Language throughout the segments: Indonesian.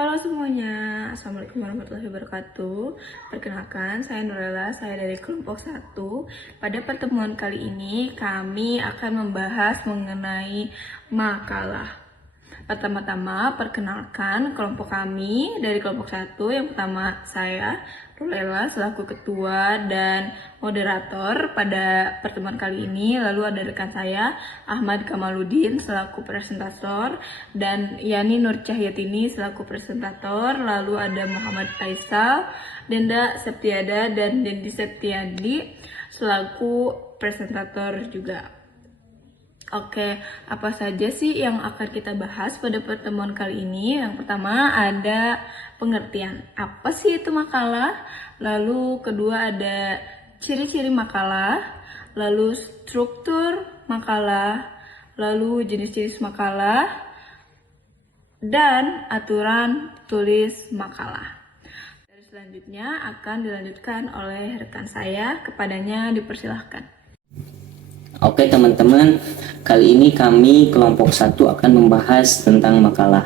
Halo semuanya, Assalamualaikum warahmatullahi wabarakatuh. Perkenalkan, saya Nurella, saya dari kelompok 1. Pada pertemuan kali ini, kami akan membahas mengenai makalah. Pertama-tama, perkenalkan kelompok kami dari kelompok 1. Yang pertama, saya Rulela selaku ketua dan moderator pada pertemuan kali ini. Lalu ada rekan saya Ahmad Kamaludin selaku presentator dan Yani Nur Cahyatini selaku presentator. Lalu ada Muhammad Faisal, Denda Septiada dan Dendi Septiandi selaku presentator juga. Oke, apa saja sih yang akan kita bahas pada pertemuan kali ini? Yang pertama ada pengertian. Apa sih itu makalah? Lalu kedua ada ciri-ciri makalah, lalu struktur makalah, lalu jenis-jenis makalah, dan aturan tulis makalah. Dari selanjutnya akan dilanjutkan oleh rekan saya, kepadanya dipersilahkan. Oke teman-teman, kali ini kami kelompok 1 akan membahas tentang makalah.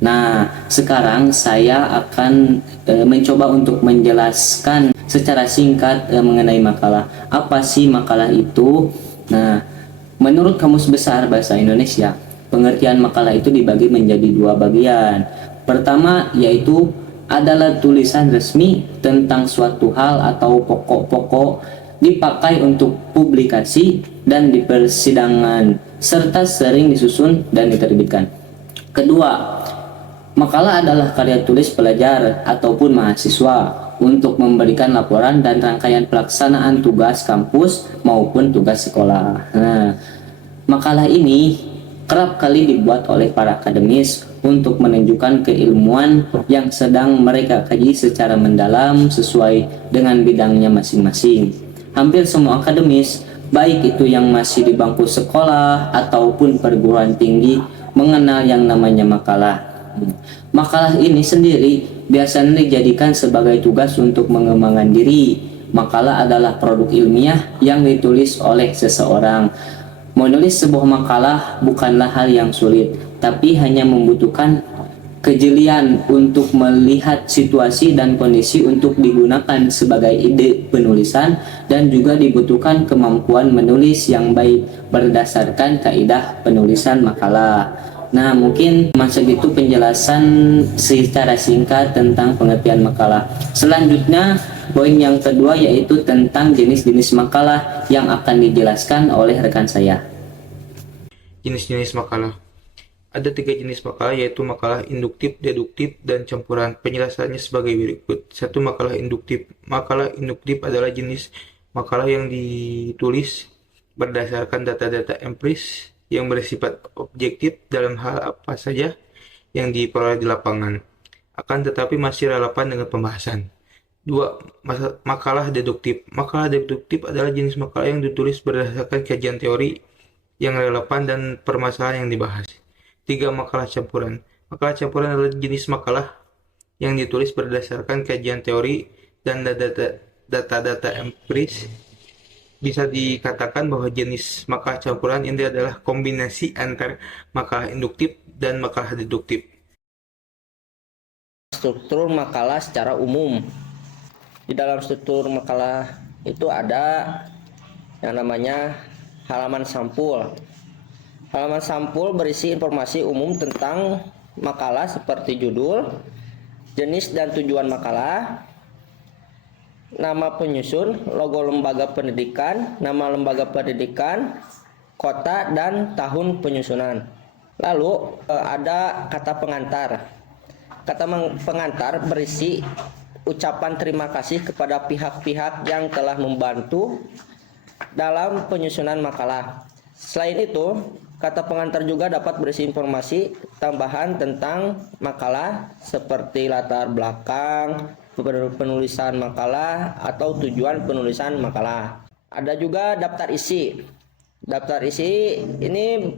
Nah, sekarang saya akan mencoba untuk menjelaskan secara singkat mengenai makalah. Apa sih makalah itu? Nah, menurut Kamus Besar Bahasa Indonesia, pengertian makalah itu dibagi menjadi dua bagian. Pertama yaitu adalah tulisan resmi tentang suatu hal atau pokok-pokok dipakai untuk publikasi dan di persidangan serta sering disusun dan diterbitkan. Kedua, makalah adalah karya tulis pelajar ataupun mahasiswa untuk memberikan laporan dan rangkaian pelaksanaan tugas kampus maupun tugas sekolah. Nah, makalah ini kerap kali dibuat oleh para akademis untuk menunjukkan keilmuan yang sedang mereka kaji secara mendalam sesuai dengan bidangnya masing-masing. Hampir semua akademis, baik itu yang masih di bangku sekolah ataupun perguruan tinggi, mengenal yang namanya makalah. Makalah ini sendiri biasanya dijadikan sebagai tugas untuk mengembangkan diri. Makalah adalah produk ilmiah yang ditulis oleh seseorang. Menulis sebuah makalah bukanlah hal yang sulit, tapi hanya membutuhkan kejelian untuk melihat situasi dan kondisi untuk digunakan sebagai ide penulisan, dan juga dibutuhkan kemampuan menulis yang baik berdasarkan kaidah penulisan makalah. Nah, mungkin segitu penjelasan secara singkat tentang pengertian makalah. Selanjutnya, poin yang kedua yaitu tentang jenis-jenis makalah yang akan dijelaskan oleh rekan saya. Jenis-jenis makalah. Ada 3 jenis makalah, yaitu makalah induktif, deduktif, dan campuran. Penjelasannya sebagai berikut. 1. Makalah induktif. Makalah induktif adalah jenis makalah yang ditulis berdasarkan data-data empiris yang bersifat objektif dalam hal apa saja yang diperoleh di lapangan, akan tetapi masih relevan dengan pembahasan. 2. Makalah deduktif. Makalah deduktif adalah jenis makalah yang ditulis berdasarkan kajian teori yang relevan dan permasalahan yang dibahas. 3. Makalah campuran. Makalah campuran adalah jenis makalah yang ditulis berdasarkan kajian teori dan data-data empiris. Bisa dikatakan bahwa jenis makalah campuran ini adalah kombinasi antara makalah induktif dan makalah deduktif. Struktur makalah secara umum. Di dalam struktur makalah itu ada yang namanya halaman sampul. Halaman sampul berisi informasi umum tentang makalah seperti judul, jenis dan tujuan makalah, nama penyusun, logo lembaga pendidikan, nama lembaga pendidikan, kota dan tahun penyusunan. Lalu ada kata pengantar. Kata pengantar berisi ucapan terima kasih kepada pihak-pihak yang telah membantu dalam penyusunan makalah. Selain itu, kata pengantar juga dapat berisi informasi tambahan tentang makalah seperti latar belakang penulisan makalah atau tujuan penulisan makalah. Ada juga daftar isi. Daftar isi ini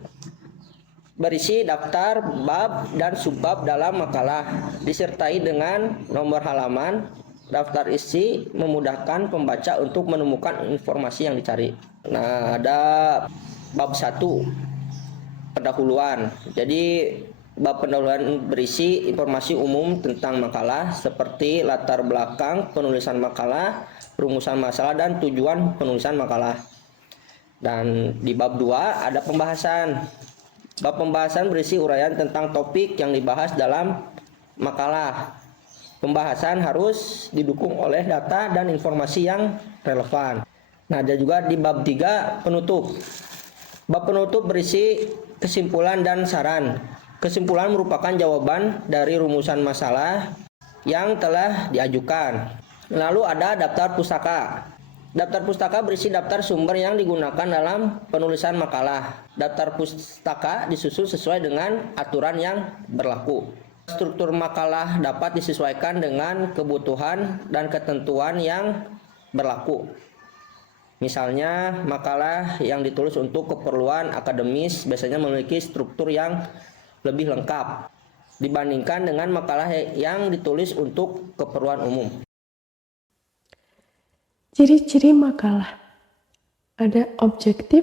berisi daftar, bab, dan subbab dalam makalah, disertai dengan nomor halaman. Daftar isi memudahkan pembaca untuk menemukan informasi yang dicari. Nah, ada bab 1, pendahuluan. Jadi Bab pendahuluan berisi informasi umum tentang makalah seperti latar belakang penulisan makalah, rumusan masalah, dan tujuan penulisan makalah. Dan di bab 2 ada pembahasan. Bab pembahasan berisi uraian tentang topik yang dibahas dalam makalah. Pembahasan harus didukung oleh data dan informasi yang relevan. Nah, ada juga di bab 3 penutup. Bab penutup berisi kesimpulan dan saran. Kesimpulan merupakan jawaban dari rumusan masalah yang telah diajukan. Lalu ada daftar pustaka. Daftar pustaka berisi daftar sumber yang digunakan dalam penulisan makalah. Daftar pustaka disusun sesuai dengan aturan yang berlaku. Struktur makalah dapat disesuaikan dengan kebutuhan dan ketentuan yang berlaku. Misalnya, makalah yang ditulis untuk keperluan akademis biasanya memiliki struktur yang lebih lengkap dibandingkan dengan makalah yang ditulis untuk keperluan umum. Ciri-ciri makalah. Ada objektif.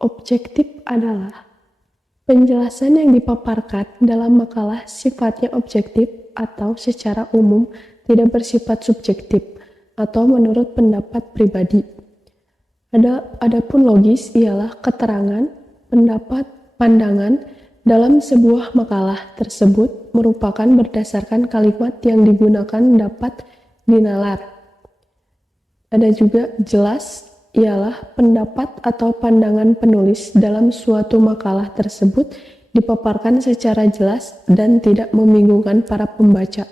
Objektif adalah penjelasan yang dipaparkan dalam makalah sifatnya objektif atau secara umum, tidak bersifat subjektif atau menurut pendapat pribadi. Adapun logis ialah keterangan, pendapat, pandangan dalam sebuah makalah tersebut merupakan berdasarkan kalimat yang digunakan dapat dinalar. Ada juga jelas, ialah pendapat atau pandangan penulis dalam suatu makalah tersebut dipaparkan secara jelas dan tidak membingungkan para pembaca.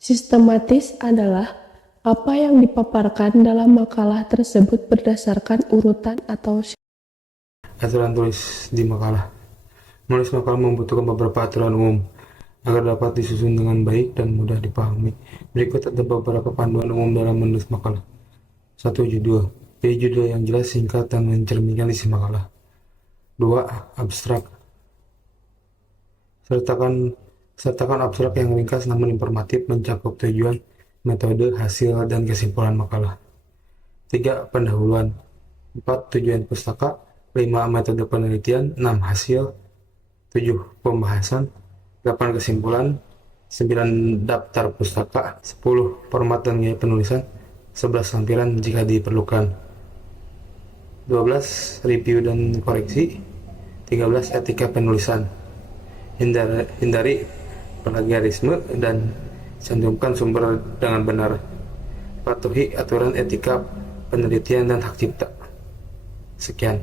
Sistematis adalah apa yang dipaparkan dalam makalah tersebut berdasarkan urutan atau Aturan tulis di makalah. Menulis makalah membutuhkan beberapa aturan umum agar dapat disusun dengan baik dan mudah dipahami. Berikut ada beberapa panduan umum dalam menulis makalah. 1. Judul. Pilih judul yang jelas, singkat, dan mencerminkan isi makalah. 2. Abstrak. Sertakan abstrak yang ringkas namun informatif mencakup tujuan, metode, hasil, dan kesimpulan makalah. 3. Pendahuluan. 4. Tujuan pustaka. 5. Metode penelitian. 6. Hasil. 7. Pembahasan. 8. Kesimpulan. 9. Daftar pustaka. 10. Format dan gaya penulisan. 11. Tampilan jika diperlukan. 12. Review dan koreksi. 13. Etika penulisan. Hindari plagiarisme dan cantumkan sumber dengan benar. Patuhi aturan etika penelitian dan hak cipta. Sekian.